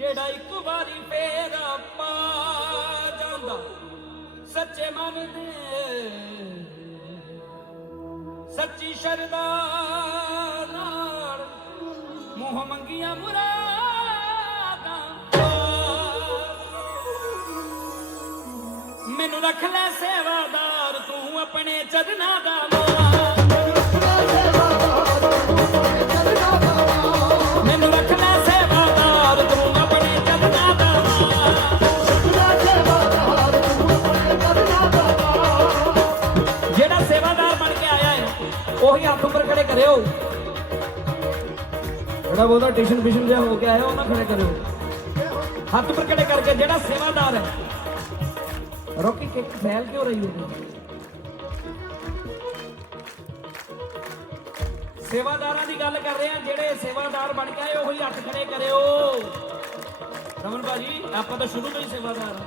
ਜਿਹੜਾ ਇੱਕ ਵਾਰੀ ਫੇਰ ਪਾ ਜਾਂਦਾ, ਸੱਚੇ ਮਨ ਦੇ। ਸੱਚੀ ਸ਼ਰਦਾ ਨਾਲ ਮੋਹ ਮੰਗੀਆਂ ਮੁਰਾਦਾਂ ਮੈਨੂੰ ਰੱਖ ਲੈ ਸੇਵਾਦਾਰ, ਤੂੰ ਆਪਣੇ ਚਰਨਾਂ ਦਾ ਉੱਪਰ ਜਿਹੜਾ ਉਹਦਾ ਟਿਸ਼ਨ ਫਿਸ਼ਨ ਜਿਹਾ ਹੋ ਕੇ ਆਇਆ ਉਹਨਾਂ ਖੜੇ ਕਰਿਓ। ਹੱਥ ਉੱਪਰ ਖੜੇ ਕਰਕੇ ਜਿਹੜਾ ਸੇਵਾਦਾਰ ਹੈ, ਰੋਕੀ ਕਿੱਕ ਫੈਲ ਕਿਉਂ ਰਹੀ ਹੈ? ਸੇਵਾਦਾਰਾਂ ਦੀ ਗੱਲ ਕਰ ਰਹੇ ਆ ਜਿਹੜੇ ਸੇਵਾਦਾਰ ਬਣ ਕੇ ਆਏ, ਉਹੀ ਹੱਥ ਖੜੇ ਕਰਿਓ। ਰਮਨ ਭਾਜੀ, ਆਪਾਂ ਤਾਂ ਸ਼ੁਰੂ ਤੋਂ ਹੀ ਸੇਵਾਦਾਰ ਹਾਂ।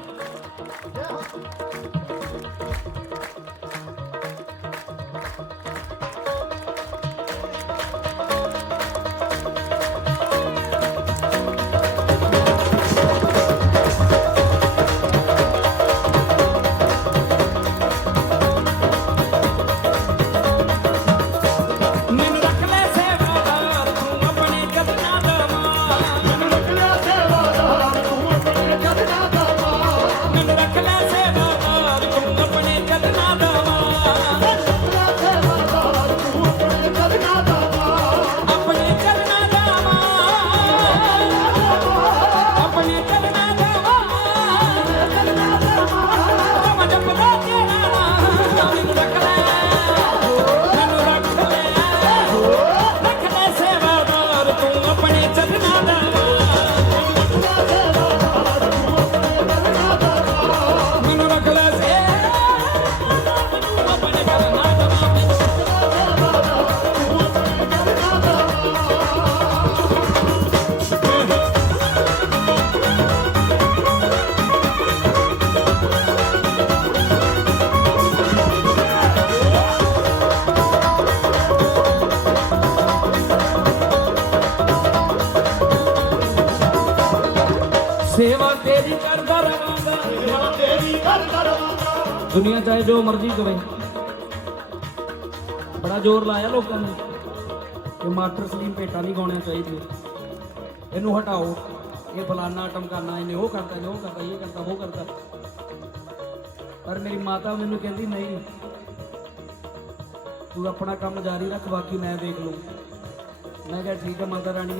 ਦੁਨੀਆ ਚਾਹੇ ਜੋ ਮਰਜ਼ੀ ਕਵੇ ਬੜਾ ਜ਼ੋਰ ਲਾਇਆ ਲੋਕਾਂ ਨੇ ਕਿ ਮਾਸਟਰ ਸਲੀਮ ਭੇਟਾ ਨਹੀਂ ਗਾਉਣੀਆਂ ਚਾਹੀਦੀਆਂ। ਇਹਨੂੰ ਹਟਾਓ। ਇਹ ਫਲਾਨਾ ਟਮਕਾਨਾ ਇਹਨੇ ਉਹ ਕਰਤਾ ਇਹ ਉਹ ਕਰਦਾ ਇਹ ਕਰਦਾ ਉਹ ਕਰਦਾ ਪਰ ਮੇਰੀ ਮਾਤਾ ਮੈਨੂੰ ਕਹਿੰਦੀ, ਨਹੀਂ, ਤੂੰ ਆਪਣਾ ਕੰਮ ਜਾਰੀ ਰੱਖ, ਬਾਕੀ ਮੈਂ ਦੇਖ ਲੂੰ ਮੈਂ ਕਿਹਾ, ਠੀਕ ਹੈ ਮਾਤਾ ਰਾਣੀ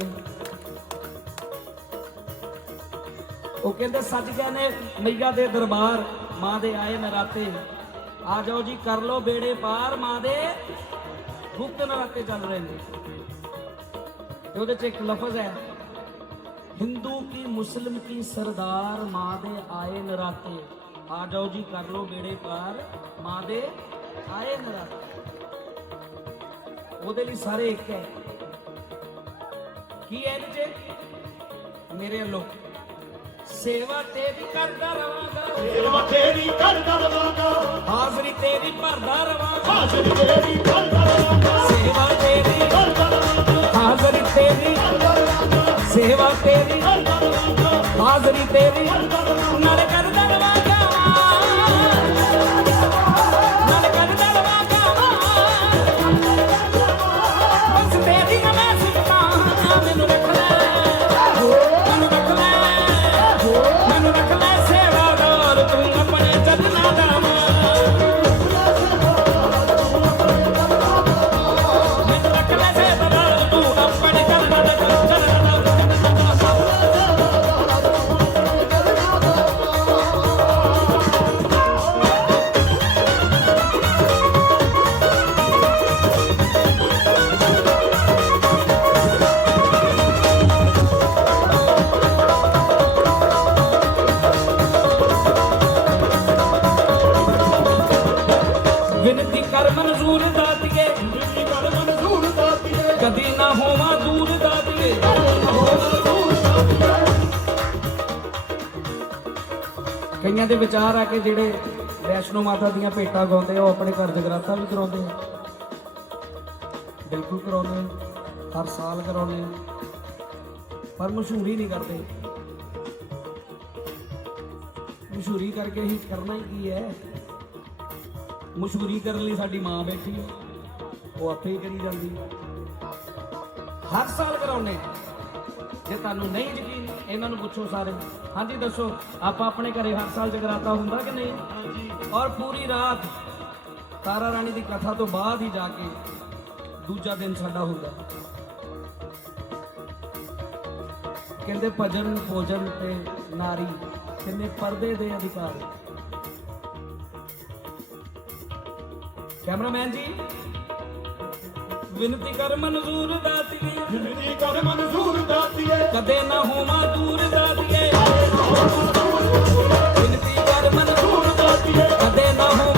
ਉਹ ਕਹਿੰਦੇ, ਸੱਚ ਗਏ ਨੇ ਮਈਆ ਦੇ ਦਰਬਾਰ ਮਾਂ ਦੇ ਆਏ ਨਰਾਤੇ ਆ ਜਾਓ ਜੀ, ਕਰ ਲੋ ਬੇੜੇ ਪਾਰ, ਮਾਂ ਦੇ ਗੁਪਤ ਨਰਾਤੇ ਚੱਲ ਰਹੇ ਨੇ। ਤੇ ਉਹਦੇ ਚ ਇੱਕ ਲਫ਼ਜ਼ ਹੈ, ਹਿੰਦੂ ਕੀ ਮੁਸਲਮ ਕੀ ਸਰਦਾਰ ਮਾਂ ਦੇ ਆਏ ਨਰਾਤੇ ਆ ਜਾਓ ਜੀ, ਕਰ ਲੋ ਬੇੜੇ ਪਾਰ, ਮਾਂ ਦੇ ਆਏ ਨਰਾਤੇ ਉਹਦੇ ਲਈ ਸਾਰੇ ਇੱਕ ਹੈ। ਕੀ ਹੈ ਇਹਦੇ ਚ? ਮੇਰੇ ਵੱਲੋਂ। ਸੇਵਾ ਤੇਰੀ ਕਰਦਾ ਰਵਾਂਗਾ। ਸੇਵਾ ਤੇਰੀ ਕਰਦਾ ਰਵਾਂਗਾ। ਹਾਜ਼ਰੀ ਤੇਰੀ ਭਰਦਾ ਰਵਾਂਗਾ। ਹਾਜ਼ਰੀ ਤੇਰੀ ਕਰਦਾ ਰਵਾਂਗਾ। ਸੇਵਾ ਤੇਰੀ ਕਰਦਾ ਰਵਾਂਗਾ। ਹਾਜ਼ਰੀ ਤੇਰੀ ਸੇਵਾ ਤੇਰੀ ਕਰਦਾ ਰਵਾਂਗਾ। ਹਾਜ਼ਰੀ ਤੇਰੀ ਨਾਲੇ ਕਰਦਾ ਰਵਾਂਗਾ ਕਈਆਂ ਦੇ ਵਿਚਾਰ ਆ ਕੇ ਜਿਹੜੇ ਵੈਸ਼ਨੋ ਮਾਤਾ ਦੀਆਂ ਭੇਟਾਂ ਗਾਉਂਦੇ ਆ, ਉਹ ਆਪਣੇ ਘਰ ਜਗਰਾਤਾ ਵੀ ਕਰਾਉਂਦੇ ਆ। ਬਿਲਕੁਲ ਕਰਾਉਂਦੇ ਆ, ਹਰ ਸਾਲ ਕਰਾਉਂਦੇ ਆ, ਪਰ ਮਸ਼ਹੂਰੀ ਨਹੀਂ ਕਰਦੇ। ਮਸ਼ਹੂਰੀ ਕਰਕੇ ਹੀ ਕਰਨਾ ਹੀ ਕੀ ਹੈ? ਮਸ਼ਹੂਰੀ ਕਰਨ ਲਈ ਸਾਡੀ ਮਾਂ ਬੈਠੀ ਉਹ ਆਪੇ ਹੀ ਕਰੀ ਜਾਂਦੀ ਹਰ ਸਾਲ ਕਰਾਉਨੇ ਜੇ ਤੁਹਾਨੂੰ ਨਹੀਂ ਯਕੀਨ ਇਹਨਾਂ ਨੂੰ ਪੁੱਛੋ ਸਾਰੇ। ਹਾਂਜੀ ਦੱਸੋ ਆਪਾਂ ਆਪਣੇ ਘਰੇ ਹਰ ਸਾਲ ਜਗਰਾਤਾ ਹੁੰਦਾ ਕਿ ਨਹੀਂ? ਔਰ ਪੂਰੀ ਰਾਤ ਤਾਰਾ ਰਾਣੀ ਦੀ ਕਥਾ ਤੋਂ ਬਾਅਦ ਹੀ ਜਾ ਕੇ ਦੂਜਾ ਦਿਨ ਸਾਡਾ ਹੁੰਦਾ। ਕਹਿੰਦੇ ਭਜਨ ਭੋਜਨ ਤੇ ਨਾਰੀ ਕਿੰਨੇ ਪਰਦੇ ਦੇ ਅਧਿਕਾਰ। ਕੈਮਰਾਮੈਨ ਜੀ? ਵਿਨਤੀ ਕਰ ਮਨਜ਼ੂਰ ਦਾਤੀਏ ਵਿਨਤੀ ਕਰ ਮਨਜ਼ੂਰ ਦਾਤੀਏ ਕਦੇ ਨਾ ਹੋਵਾਂ ਦੂਰ ਦਾਤੀਏ ਵਿਨਤੀ ਕਰ ਮਨਜ਼ੂਰ ਦਾਤੀਏ ਕਦੇ ਨਾ ਹੋ